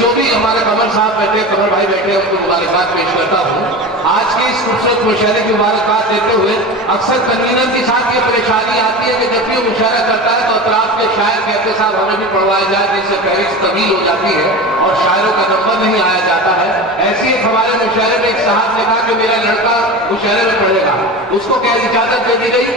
जो भी हमारे कमल साहब बैठे, कमल भाई बैठे, उनको मुबारकबाद पेश करता हूँ। आज की इस खूबसूरत मुशायरे की मुबारकबाद देते हुए अक्सर कन्वीनर के साथ ये परेशानी आती है कि जब भी वो मुशायरा करता है तो अतराफ के शायर कहते साहब हमें भी पढ़वाया जाए, जिससे फहरिस्त तवील हो जाती है और शायरों का नंबर नहीं आया जाता है। ऐसी एक हमारे मुशायरे में एक साहब ने कहा कि मेरा लड़का मुशायरे में पढ़ेगा, उसको क्या इजाजत दे दी गई,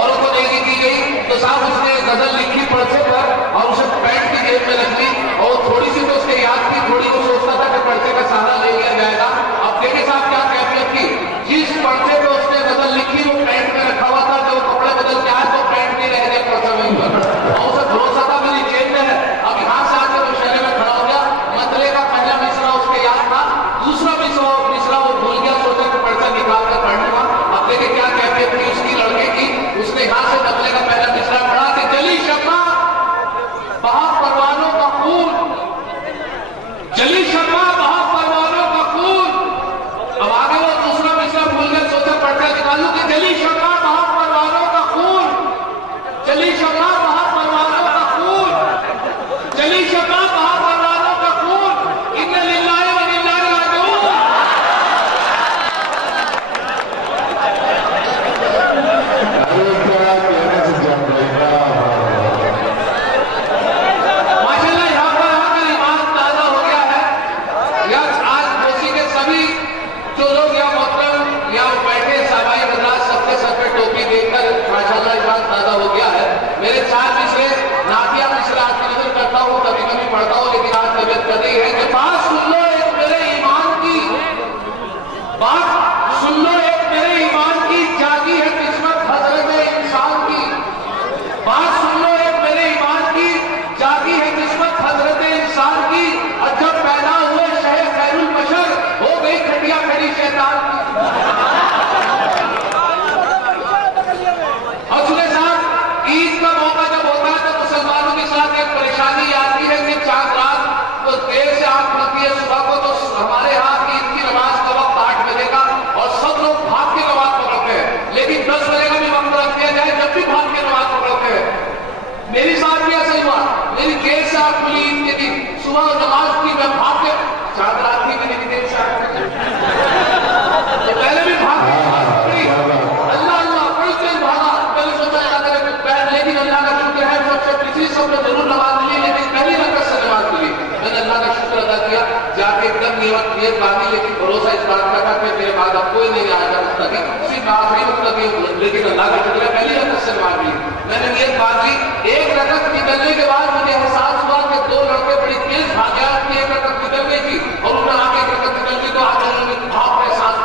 औरों को नहीं दी गई, तो साहब उसने गजल लिखी पर्चे पर और उसे पैंट की जेब में रख ली और थोड़ी सी तो उसके याद की, थोड़ी को सोचता था कि पर्चे का सहारा ले लिया जाएगा। अब देखिए साहब क्या कैफियत की, जिस पर्चे पे उसने गजल लिखी वो पैंट में रखा हुआ था, जो कपड़े बदल के आए तो पैंट नहीं रह गया पर्चा वहीं पर, और उसे भरोसा था मेरी जेब में है। अब यहाँ से आकर मुशायरे में खड़ा हो गया, मतले का पहला मिसरा उसके याद था, दूसरा मिसरा वो भूल गया, सोचा कि पर्चा निकाल कर पढ़ लूंगा। अब देखिए क्या कैफियत थी उसकी लड़के की, उसने यहाँ से मतले का पहला मिसरा पढ़ा कि जली शम्मा बहा परवानों का खून, जली शम्मा बहा परवानों का खून। अब आगे वो दूसरा मिसरा भूल गया, सोचा पर्चा निकालू कि जली शम्मा बहा परवानों का खून, जली शम्मा बहा परवानों का खून, जली शम्मा बहा परवानों का खून, इन्ना लिल्लाहि व इन्ना इलैहि राजिऊन। माशाल्लाह यहाँ पर आकर ईमान ताजा हो गया है। यह आज कोसी के सभी जो लोग यहाँ मोहतरम यहाँ बैठे साबाई मद्रास सबके सर पे टोपी देखकर माशाल्लाह ईमान ताजा हो गया है। मेरे चार मिसरे नातिया मिसरे आज की नजर करता हूँ, कभी कभी पढ़ता हूँ, लेकिन आज तबियत कर रही है कि बात सुन लो एक मेरे ईमान की, बात सुन लो एक मेरे ईमान की, जागी है किस्मत हजरत इंसान की, बात सुन लो एक मेरे ईमान की, जागी है किस्मत हजरत इंसान की, और जब पैदा हुए शहे खैरुल बशर हो गई खटिया खड़ी शैतान की। और सुने साहब, ईद का मौका जब होता है तो मुसलमानों के साथ एक परेशानी आती है कि चांद रात तो देर से आंख खुलती है, सुबह को तो हमारे यहाँ ईद की नमाज का वक्त 8 बजे का और सब लोग भाग के नमाज पकड़ते हैं, लेकिन 10 बजे का भी वक्त रख दिया जाए जब भी भाग के नमाज पकड़ते हैं। मेरी साथ भी ऐसा ही हुआ, मेरी देर से आंख खुली ईद के दिन, सुबह नमाज की मैं भाग के, चांद रात थी मेरी देर से आंख खुली, तो पहले भी भाग के नमाज पकड़ी, अल्लाह अल्लाह पढ़ते भागा, पहले सोचा लेकिन अल्लाह का शुक्र है सबसे पिछली सब में जरूर नमाज मिली, लेकिन पहली रकअत से नमाज मिली। मैंने अल्लाह का शुक्र अदा किया, जाके एकदम नियत बांधी, लेकिन भरोसा इस बात का था कि मेरे बाद अब कोई नहीं आएगा मुस्तकी, सिर्फ आखिरी मुस्तकी, लेकिन अल्लाह का शुक्र है पहली रकअत से नमाज मिली। मैंने नियत बांधी, एक रकअत निकलने के बाद मुझे एहसास हुआ कि 2 लड़के बड़ी तेज भागे, एक रकअत निकल गई थी और उन्हें आगे एक रकअत निकल गई तो आगे भाप में सांस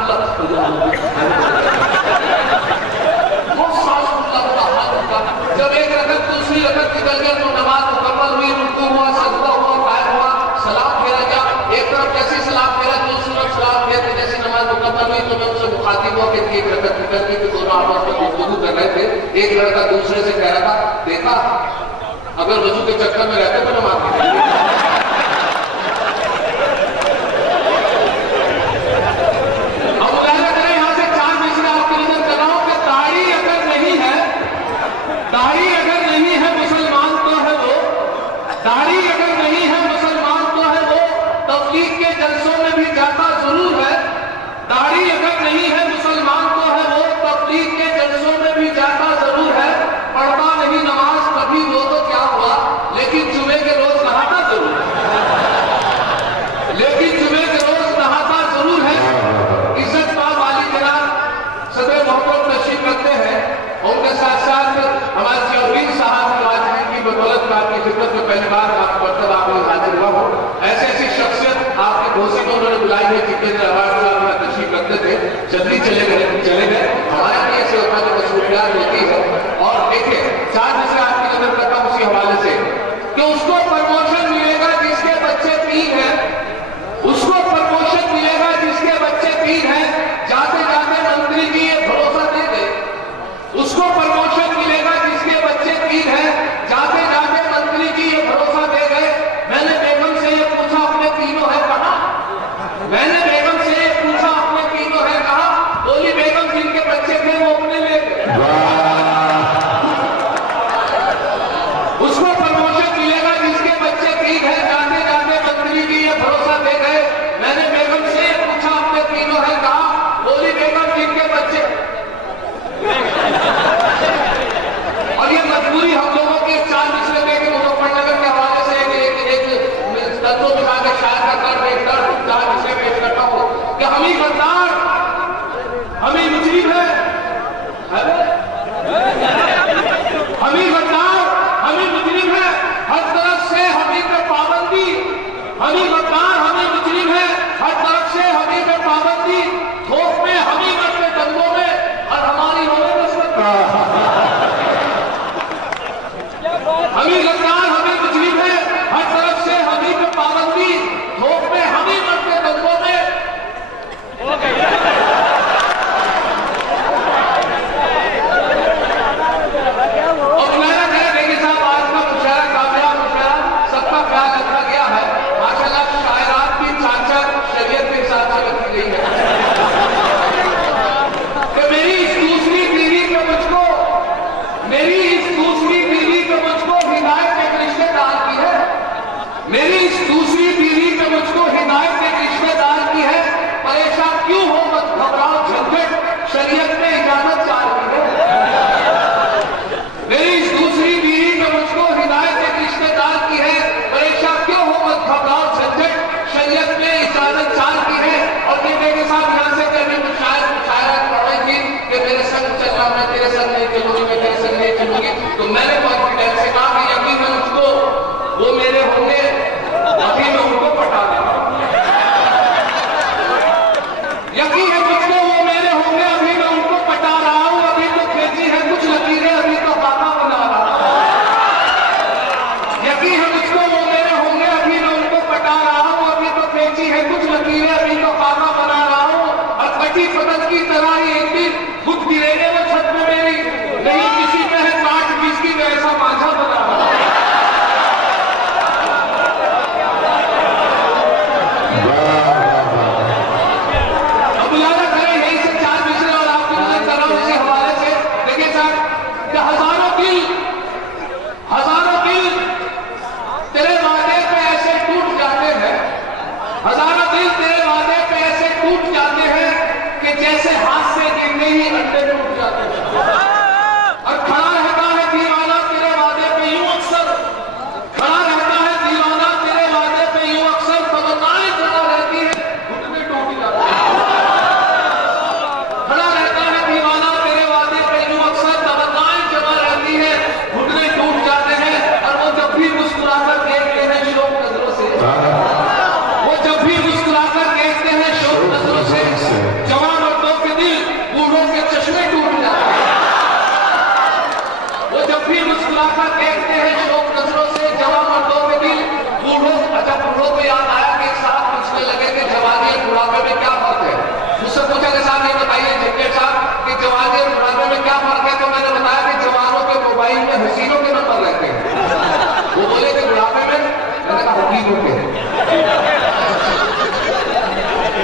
जब एक रकअत दूसरी रकअत निकल गया तो नमाज मुकम्मल हुई, रुकू हुआ, सजदा हुआ, कायम हुआ, सलाम फेरा गया, एक तरफ जैसे सलाम फेरा दूसरी तरफ सलाम फेरा, जैसे नमाज मुकम्मल हुई तो मैं उनसे मुखातिब हुआ कि एक रकअत निकल गई, तो दोनों आपस में गुफ्तगू कर रहे थे। एक लड़का दूसरे से कह रहा था, देखा अगर वजू के चक्कर में रहते तो नमाज दाढ़ी अगर नहीं है मुसलमान तो है वो, दाढ़ी अगर नहीं है मुसलमान तो है वो, तबलीग के जलसों में भी जाता जरूर है, दाढ़ी अगर नहीं है मुसलमान तो है वो, तबलीग के जलसों में भी जाता जरूर है, पढ़ता नहीं नमाज कभी वो तो क्या हुआ, लेकिन जुमे के रोज नहाता जरूर है, लेकिन जुमे के रोज नहाता जरूर है। इज्जत पाव वाली जनाब सदर मोहब्बत नशीब रखते हैं, और उनके साथ साथ हमारे चौधरी साहब जो आज हैं कि बदौलत में आपकी खिदमत में पहली बार आपको मतलब आप हाजिर हुआ हो, ऐसे ऐसी शख्सियत आपके घोषी में उन्होंने बुलाई है, जितने दिन आवाज में तशरीफ रखते थे, जल्दी चले गए हमारे लिए ऐसे होता जो मसरूफियात होती है। और देखिए चार मिसरे आपकी नजर करता हूं उसी हवाले से कि उसको प्रमोशन मिलेगा जिसके बच्चे 3 हैं, उसको प्रमोशन मिलेगा जिसके बच्चे 3 हैं, जाते जाते मंत्री जी ये भरोसा दे गए, उसको प्रमोशन मिलेगा जिसके बच्चे 3 हैं, जाते जाते मंत्री जी ये भरोसा दे गए। मैंने बेगम से ये पूछा अपने तीनों है कहा, मैंने बेगम से ये पूछा अपने तीनों है कहा, बोली बेगम जिनके बच्चे थे वो अपने ले गए। उसको हम ही गद्दार, हम ही मुजरिम है, हर तरफ से हम ही में पाबंदी, थोक में हम ही करते दंगों में, और हमारी होने नस्बत। हम ही गद्दार, हम ही मुजरिम है, हर तरफ से हम ही में पाबंदी, थोक में हम ही करते दंगों में। और मेरा कहने साहब आज का मुशायरा कामयाब मुशायरा, सबका ख्याल रखा गया है माशाल्लाह। शायरात की चाचर शरीयत के हिसाब से रखी गई है कि मेरी इस दूसरी बीवी के मुझको, मेरी इस दूसरी बीवी के मुझको हिदायत एक रिश्तेदार की है, मेरी इस दूसरी बीवी के मुझको हिदायत एक रिश्तेदार की है। परेशान क्यों हो, मत घबराओ, झंझट शरीयत में इजाजत चार की है। मेरी इस दूसरी बीवी में मुझको हिदायत एक रिश्तेदार की है, परेशान क्यों हो, मत घबराओ, झंझट शरीयत में इजाजत चार की है। और मेरे साथ यहाँ से कभी मुशायरा पढ़ रही थी कि मेरे संग चलना, मैं तेरे संग नहीं चलूंगी, मैं तेरे संग नहीं चलूंगी, तो मैंने कॉन्फिडेंस से कहा कि यकीन में मुझको वो मेरे होंगे, अभी मैं उनको पटा देगा। यकीन है मुझको वो मेरे होंगे, अभी मैं उनको पटा रहा हूं, अभी तो खेची है कुछ लकीरें, अभी तो खाना बना रहा हूं। यकीन है मुझको वो मेरे होंगे, अभी मैं उनको पटा रहा हूं, अभी तो खेची है कुछ लकीरें, अभी तो खाना बना रहा हूं। और कटी पतंग की तरह ही एक दिन खुद गिरेंगे वो छत में मेरी, नहीं किसी में है काट बीस की, मैं ऐसा माझा बना रहा हूं। हजारों दिल तेरे वादे पे ऐसे टूट जाते हैं, हजारों दिल तेरे वादे पे ऐसे टूट जाते हैं कि जैसे हाथ से गिरने ही अंडे टूट जाते हैं। और खड़ा रहता है दीवाना तेरे वादे पे यूं अक्सर, खड़ा रहता है दीवाना तेरे वादे पे यूं अक्सर, तमन्नाएं जमा रहती है, घुटने टूट जाते हैं। खड़ा रहता है दीवाना तेरे वादे पे यूं अक्सर, तमन्नाएं जमा रहती है, घुटने टूट जाते हैं। और वो जब भी मुस्कुराकर देखते हैं शोक नजरों से, वो जब भी मुस्कुराकर देखते हैं शोक नजरों से, जवान मर्दों के दिल बूढ़ों के चश्मे टूट जाते हैं। वो जब भी मुस्कुराकर देखते हैं शोक नजरों से, जवान मर्दों के दिल बूढ़ों, अच्छा बूढ़ों को याद आया कि साहब पूछने लगे कि जवानी और बुढ़ापे में क्या फर्क है। मुझसे पूछा कि साहब ये बताइए झंझट साहब कि जवानी और बुढ़ापे में क्या फर्क है। तो मैंने बताया कि जवानों के मोबाइल में हसीनों के नंबर रहते हैं, वो बोले कि बुढ़ापे में, मैंने कहा हकीकों के।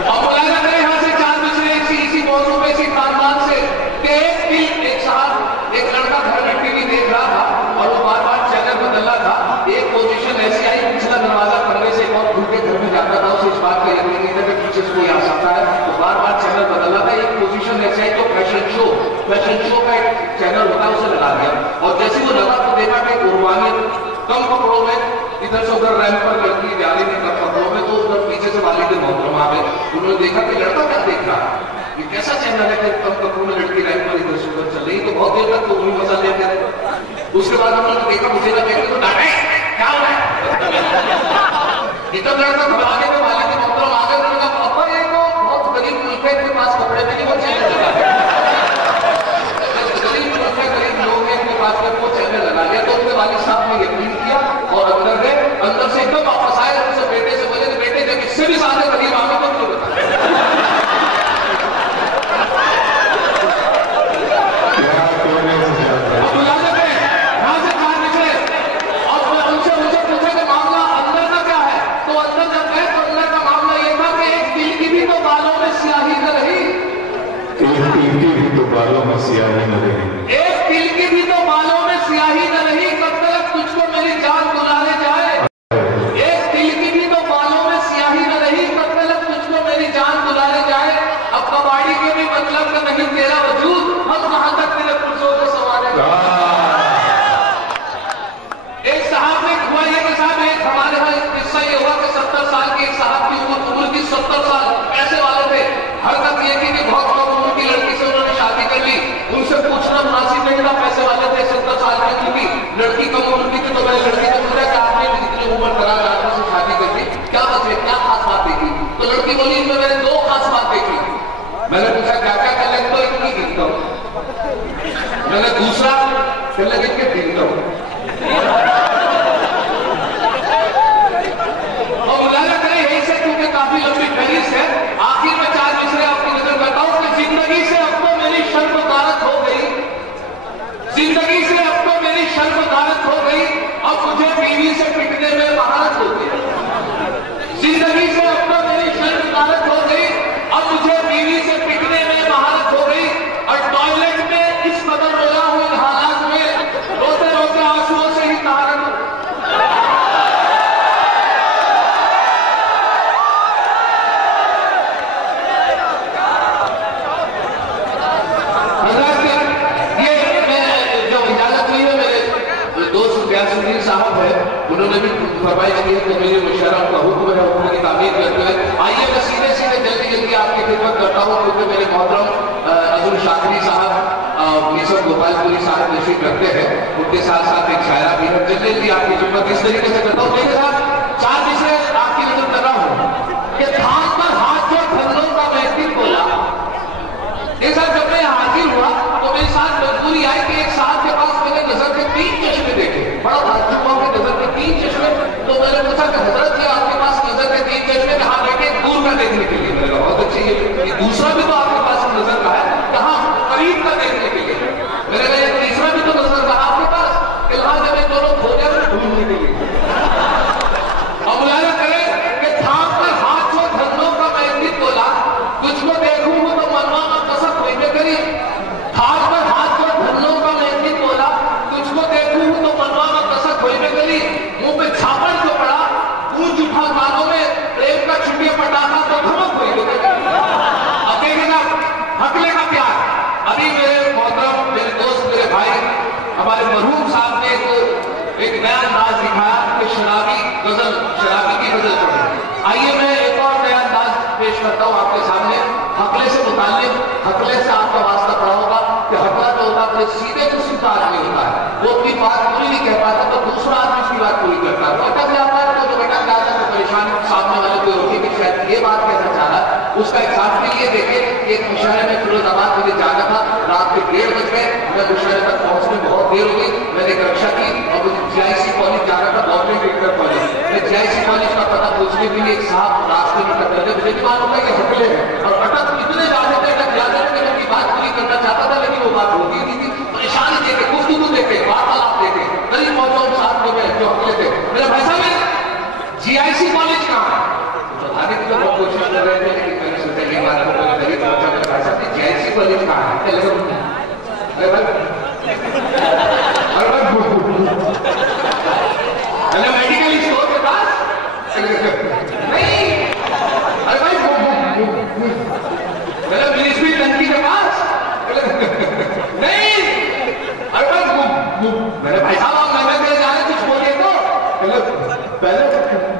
और बुलाया मेरे यहाँ से चार दूसरे इसी मौजूद में, इसी खानदान से कि एक साहब, एक लड़का घर में टीवी देख रहा था और वो बार बार चैनल बदल रहा था। एक पोजीशन ऐसी आई, पिछला दरवाजा पड़ने से बहुत भूल के घर में जाता था, उसे इस बात का यकीन नहीं था कि पीछे से कोई आ सकता है, तो बार बार चैनल बदल रहा था। एक पोजीशन ऐसी आई तो फैशन शो का एक चैनल होता है, उसे लगा दिया। और जैसे वो लगा तो देखा कि कुर्बानी कम कपड़ों में, इधर से उधर रैंप पर लड़की जाली में कम कपड़ों में, तो उधर पीछे से वाली के मोहतरमा में उन्होंने देखा कि लड़का क्या देख रहा है, ये कैसा चैनल है कि कम कपड़ों में लड़की रैंप पर इधर से उधर चल रही। तो बहुत देर तक तो उन्हीं मजा लेते रहे। उसके बाद उन्होंने देखा, मुझे ना देखते तो डांटे, क्या हो रहा है, इतना लड़का घबराने में वाले के मोहतरमा आ गए। उन्होंने कहा पापा ये तो बहुत गरीब मुल्क के पास कपड़े में नहीं, वो चैनल लगा दिया। गरीब लोग हैं इनके पास में वो चैनल लगा लिया। तो उनके वालिद साहब ने यकीन किया और अंदर गए, अंदर से एकदम वापस आए, उनसे बेटे से बोले बेटे जब इससे भी ज्यादा गरीब आ गए तो क्यों बताया। बालों में स्याही न रही, एक तिल की भी तो बालों में स्याही न रही, कब तक तुझको मेरी जान बुलाने जाए। एक तिल की भी तो बालों में स्याही न रही, कब तक तुझको मेरी जान बुलाने जाए। अब कबाड़ी के भी मतलब का नहीं तेरा वजूद, हम कहां तक तेरे पुरुषों को सवारे। एक साहब ने हुआ ये कि साहब एक हमारे यहाँ किस्सा ये हुआ कि 70 साल के एक साहब की उम्र थी, 70 साल, ऐसे वाले थे। हरकत ये थी कि बहुत कम उम्र की लड़की से उन्होंने शादी कर ली। उनसे पूछना में क्या खास बात देखी? तो लड़की बोली इसमें मैंने 2 खास बात देखी। मैंने पूछा क्या क्या? कर लगे तो एक नहीं गिनता हूं। मैंने दूसरा कर लगे कि गिनता हूं। और मुलाजा करें यही से, क्योंकि काफी लंबी फहरिस्त है। आखिर में 4 मिसरे आपकी नजर करता हूं कि जिंदगी से अब तो मेरी शर्मगारत हो गई, जिंदगी से अब तो मेरी शर्मगारत हो गई, अब मुझे बीवी से पिटने में महारत हो गई। जिंदगी से अब तो मेरी शर्मगारत हो गई, अब मुझे बीवी से पिटने में महारत हो गई। और टॉयलेट में इस कदर रोया हूं इन हालात में, रोते रोते आंसुओं से ही तारन। साहब है, उन्होंने भी फरमाइश की है कि मेरे मुशर्रफ का हुक्म है, हुक्म की तामीर करते हुए आइए मैं सीधे सीधे जल्दी जल्दी आपकी खिदमत करता हूँ, क्योंकि मेरे मोहतरम अब्दुल शाकिरी साहब केशव गोपालपुरी साहब तशरीफ रखते हैं, उनके साथ साथ एक शायरा भी है। जल्दी जल्दी आपकी खिदमत इस तरीके से करता हूँ। मेरे साथ 4 मिसरे आपकी नजर कर रहा हूँ कि थान पर हाथ जो फजलों का महफिल बोला। एक साथ जब मैं हाजिर हुआ तो मेरे साथ मजबूरी आई कि एक साहब के पास मैंने नजर के 3 चश्मे देखे, बड़ा ताज्जुब हुआ कि नजर के 3 चश्मे। तो मैंने पूछा कि हजरत जी आपके पास नजर के 3 चश्मे कहाँ बैठे? दूर का देखने के लिए। मैंने कहा बहुत अच्छी है, दूसरा भी तो आपके पास नजर का है, कहाँ? करीब का देखने के लिए। मैंने कहा ये तीसरा भी तो नजर का आपके पास, कि वहां जब ये दोनों खोले तो ढूंढने के लिए। अब मुलाजा करें कि थाम पर हाथ जो धरनों का महफिल बोला, तुझको देखूं तो मनवा में कसक हुई में करी। हाथ पर हाथ जो धरनों का महफिल बोला, तुझको देखूं तो मनवा में कसक हुई में करी। मुंह पे छापड़ जो पड़ा, गूंज उठा कानों में, प्रेम का छुट्टियां पटाखा तो धमक हुई में करी। अब देखिएगा हकले का प्यार। अभी मेरे मोहतरम, मेरे दोस्त, मेरे भाई, हमारे मरहूम साहब ने एक नया अंदाज दिखाया कि शराबी गजल, शराबी की गजल पढ़े। आइए मैं एक और नया अंदाज पेश करता हूं आपके सामने। हकले से मुताल्लिक, हकले से आपका वास्ता पड़ा होगा कि हकला जो होता है सीधे किस्म का आदमी होता है, वो अपनी बात पूरी नहीं कह पाता तो दूसरा आदमी उसकी बात पूरी करता है। अटक जाता है तो जो अटक जाता है तो परेशान सामने वाले को होती है कि शायद ये बात कहना चाह रहा है। उसका एग्जाम्पल ये देखे कि एक मुशायरे में फिरोजाबाद मुझे जाना था, रात के 1:30 बज गए, मैं मुशायरे तक पहुंचने बहुत देर हो गई। मैंने एक रक्षा की और मुझे GIC कॉलेज जाना था, गवर्नमेंट इंटर कॉलेज। मैं GIC कॉलेज का पता पूछने के लिए एक साहब रास्ते में टकराए, मुझे भी मालूम है कि हकले हैं और अटक इतने ज्यादा थे, अटक जाते थे, मैं उनकी बात पूरी करना चाहता था लेकिन वो बात होती नहीं थी। परेशानी देखे, गुफ्तगू देखे, वार्तालाप देखे, करीब पहुंचा उन साहब में जो हकले थे। मेरे भाई साहब GIC कॉलेज कहाँ है? तो आगे तो बहुत कोशिश कर रहे थे लेकिन मैंने सोचा ये बात को करीब पहुंचा। मेरे भाई साहब GIC कॉलेज कहाँ है? अरे भाई मेडिकल स्टोर के पास नहीं, अरे भाई मेरा मिलिट्री टंकी के पास नहीं, अरे भाई मेरे भाई साहब आप मैं मेरे जाने कुछ बोले तो पहले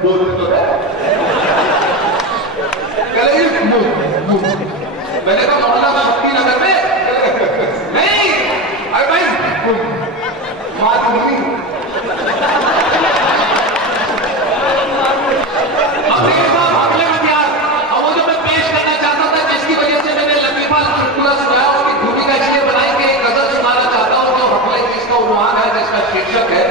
बोलते तो है। मैंने कहा मोहल्ला शक्ति नगर में नहीं, अरे भाई मातृभूमि। अब देखिए साहब हकले का प्यार, और वो जो मैं पेश करना चाहता था जिसकी वजह से मैंने लतीफा पूरा सुनाया, उसकी भूमिका इसलिए बनाई कि एक गजल सुनाना चाहता हूँ जो हकले जिसका उन्वान है, जिसका शीर्षक है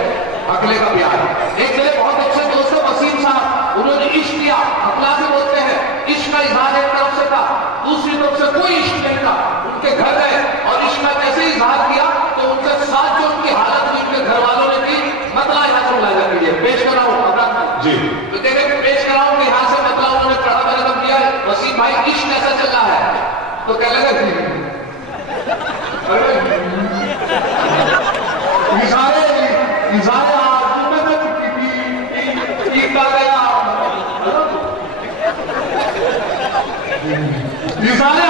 हकले का प्यार। एक मेरे बहुत अच्छे दोस्त वसीम साहब, उन्होंने इश्क किया, हकला से बोलते हैं, इश्क का इजहार एक तरफ से था, दूसरी तरफ से कोई इश्क नहीं था। उनके घर गए और इश्क का कैसे इजहार किया तो उनके साथ जो उनकी हालत हुई उनके घर वालों ने की, मतला यहाँ से ला जाती है पेश करा हूँ जी, तो देखे पेश करा हूँ यहाँ से मतला उन्होंने पढ़ा, मैंने कब दिया वसीम भाई इश्क कैसा चल रहा है? तो कह लगा इशारे इशारे इशारे